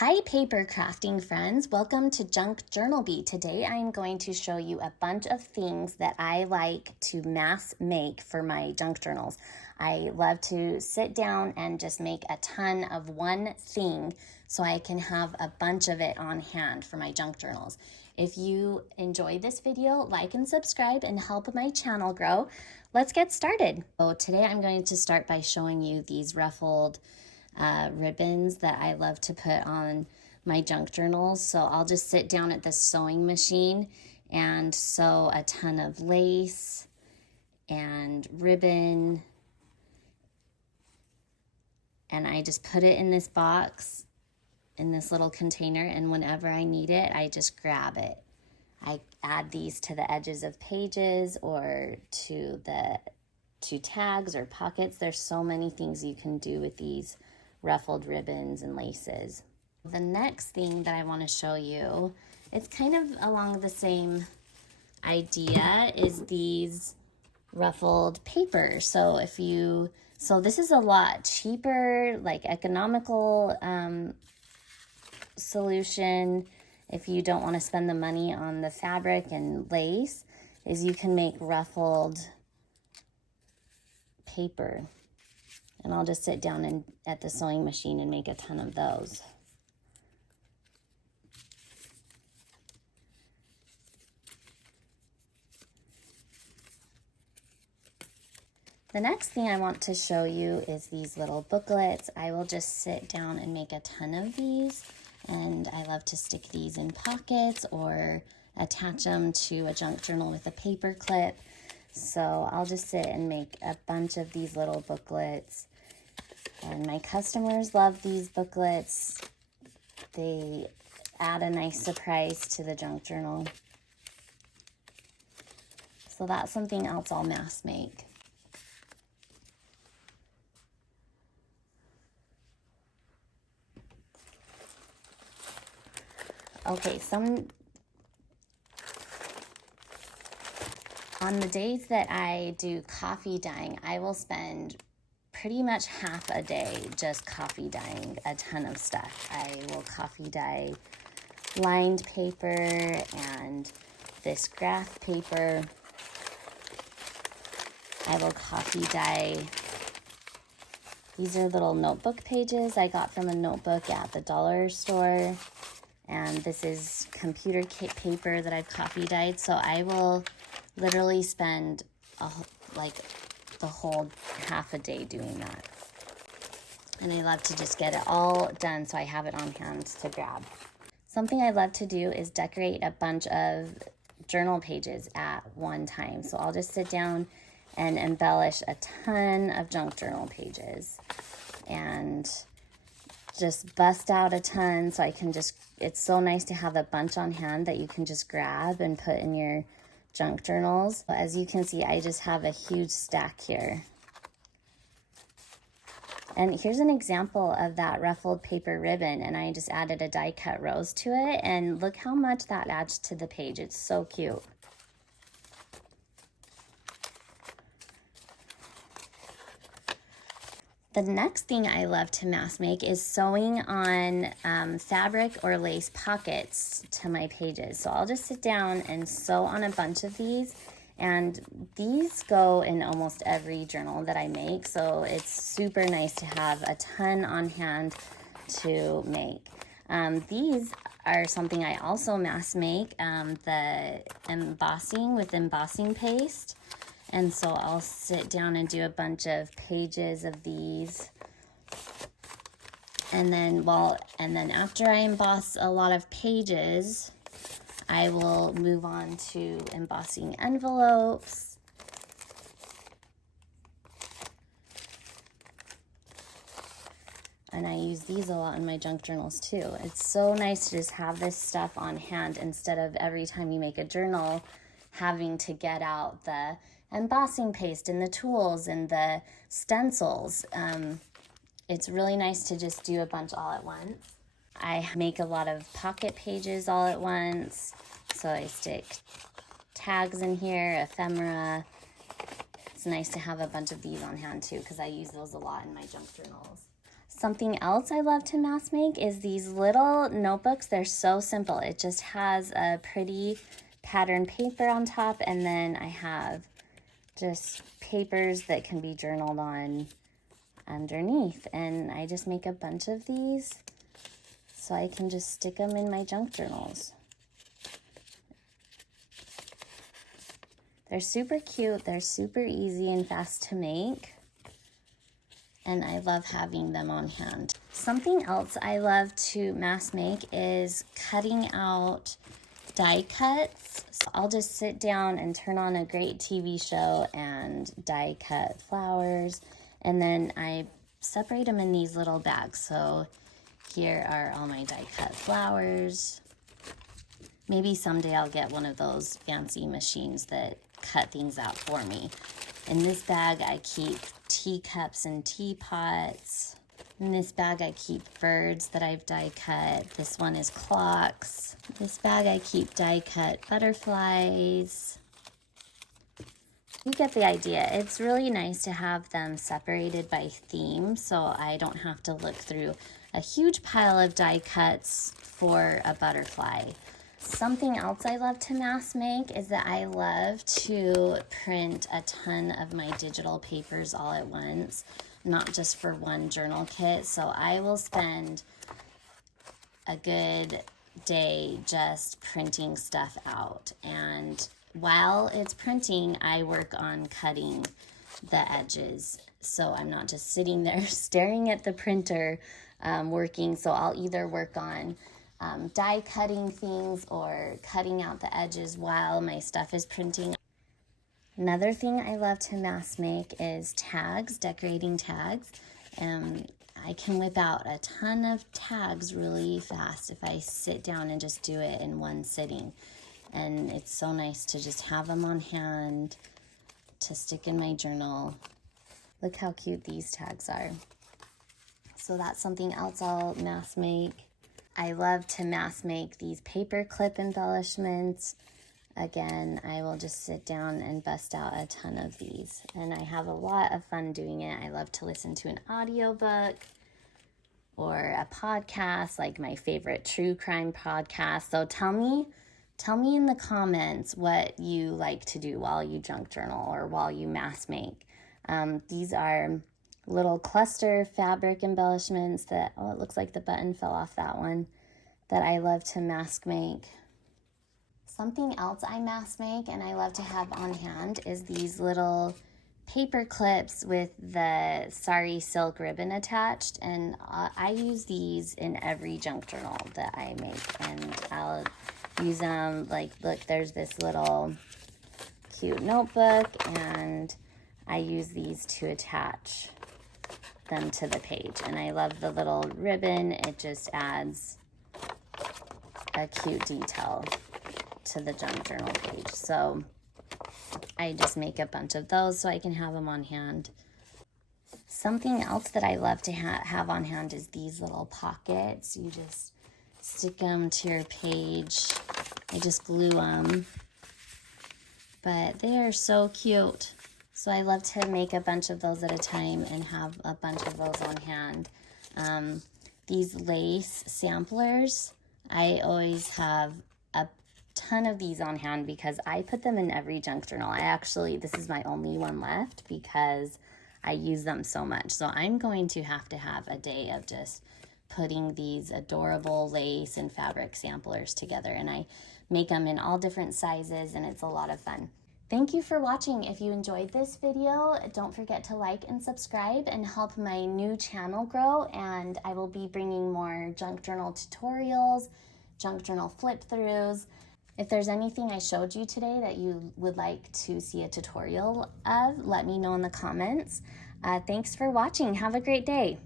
Hi paper crafting friends, welcome to Junk Journal Bee. Today I'm going to show you a bunch of things that I like to mass make for my junk journals. I love to sit down and just make a ton of one thing so I can have a bunch of it on hand for my junk journals. If you enjoyed this video, like and subscribe and help my channel grow. Let's get started. So today I'm going to start by showing you these ruffled ribbons that I love to put on my junk journals. So I'll just sit down at the sewing machine and sew a ton of lace and ribbon, and I just put it in this box, in this little container, and whenever I need it, I just grab it. I add these to the edges of pages or to tags or pockets. There's so many things you can do with these ruffled ribbons and laces. The next thing that I want to show you, it's kind of along the same idea, is these ruffled papers. So this is a lot cheaper, like economical solution if you don't want to spend the money on the fabric and lace, is you can make ruffled paper. And I'll just sit down at the sewing machine and make a ton of those. The next thing I want to show you is these little booklets. I will just sit down and make a ton of these, and I love to stick these in pockets or attach them to a junk journal with a paper clip. So I'll just sit and make a bunch of these little booklets. And my customers love these booklets. They add a nice surprise to the junk journal. So that's something else I'll mass make. Okay, on the days that I do coffee dyeing, I will spend pretty much half a day just coffee dyeing a ton of stuff. I will coffee dye lined paper and this graph paper. I will coffee dye, these are little notebook pages I got from a notebook at the dollar store. And this is computer paper that I've coffee dyed. So I will literally spend the whole half a day doing that. And I love to just get it all done so I have it on hand to grab. Something I love to do is decorate a bunch of journal pages at one time. So I'll just sit down and embellish a ton of junk journal pages and just bust out a ton so I can just, it's so nice to have a bunch on hand that you can just grab and put in your junk journals. As you can see, I just have a huge stack here. And here's an example of that ruffled paper ribbon, and I just added a die cut rose to it, and look how much that adds to the page. It's so cute. The next thing I love to mass make is sewing on fabric or lace pockets to my pages. So I'll just sit down and sew on a bunch of these, and these go in almost every journal that I make. So it's super nice to have a ton on hand to make. These are something I also mass make, the embossing with embossing paste. And so I'll sit down and do a bunch of pages of these. And then after I emboss a lot of pages, I will move on to embossing envelopes. And I use these a lot in my junk journals too. It's so nice to just have this stuff on hand instead of every time you make a journal having to get out the embossing paste and the tools and the stencils. It's really nice to just do a bunch all at once. I make a lot of pocket pages all at once. So I stick tags in here, ephemera. It's nice to have a bunch of these on hand too, because I use those a lot in my junk journals. Something else I love to mass make is these little notebooks. They're so simple. It just has a pretty patterned paper on top, and then I have just papers that can be journaled on underneath. And I just make a bunch of these so I can just stick them in my junk journals. They're super cute, they're super easy and fast to make, and I love having them on hand. Something else I love to mass make is cutting out die cuts. So I'll just sit down and turn on a great TV show and die cut flowers, and then I separate them in these little bags. So here are all my die cut flowers. Maybe someday I'll get one of those fancy machines that cut things out for me. In this bag I keep teacups and teapots. In this bag I keep birds that I've die cut. This one is clocks. This bag I keep die cut butterflies. You get the idea. It's really nice to have them separated by theme so I don't have to look through a huge pile of die cuts for a butterfly. Something else I love to mass make is that I love to print a ton of my digital papers all at once, not just for one journal kit. So I will spend a good day just printing stuff out. And while it's printing, I work on cutting the edges. So I'm not just sitting there staring at the printer working. So I'll either work on die cutting things or cutting out the edges while my stuff is printing. Another thing I love to mass make is tags, decorating tags. I can whip out a ton of tags really fast if I sit down and just do it in one sitting. And it's so nice to just have them on hand to stick in my journal. Look how cute these tags are. So that's something else I'll mass make. I love to mass make these paperclip embellishments. Again, I will just sit down and bust out a ton of these, and I have a lot of fun doing it. I love to listen to an audiobook or a podcast, like my favorite true crime podcast. So tell me in the comments what you like to do while you junk journal or while you mass make. These are little cluster fabric embellishments that, oh, it looks like the button fell off that one, that I love to mass make. Something else I mass make and I love to have on hand is these little paper clips with the sari silk ribbon attached, and I use these in every junk journal that I make, and I'll use them, like, look, there's this little cute notebook, and I use these to attach them to the page. And I love the little ribbon. It just adds a cute detail to the junk journal page. So I just make a bunch of those so I can have them on hand. Something else that I love to have on hand is these little pockets. You just stick them to your page. I just glue them. But they are so cute. So I love to make a bunch of those at a time and have a bunch of those on hand. These lace samplers, I always have a ton of these on hand because I put them in every junk journal. This is my only one left because I use them so much. So I'm going to have a day of just putting these adorable lace and fabric samplers together. And I make them in all different sizes, and it's a lot of fun. Thank you for watching. If you enjoyed this video, don't forget to like and subscribe and help my new channel grow, and I will be bringing more junk journal tutorials, junk journal flip throughs. If there's anything I showed you today that you would like to see a tutorial of, let me know in the comments. Thanks for watching. Have a great day.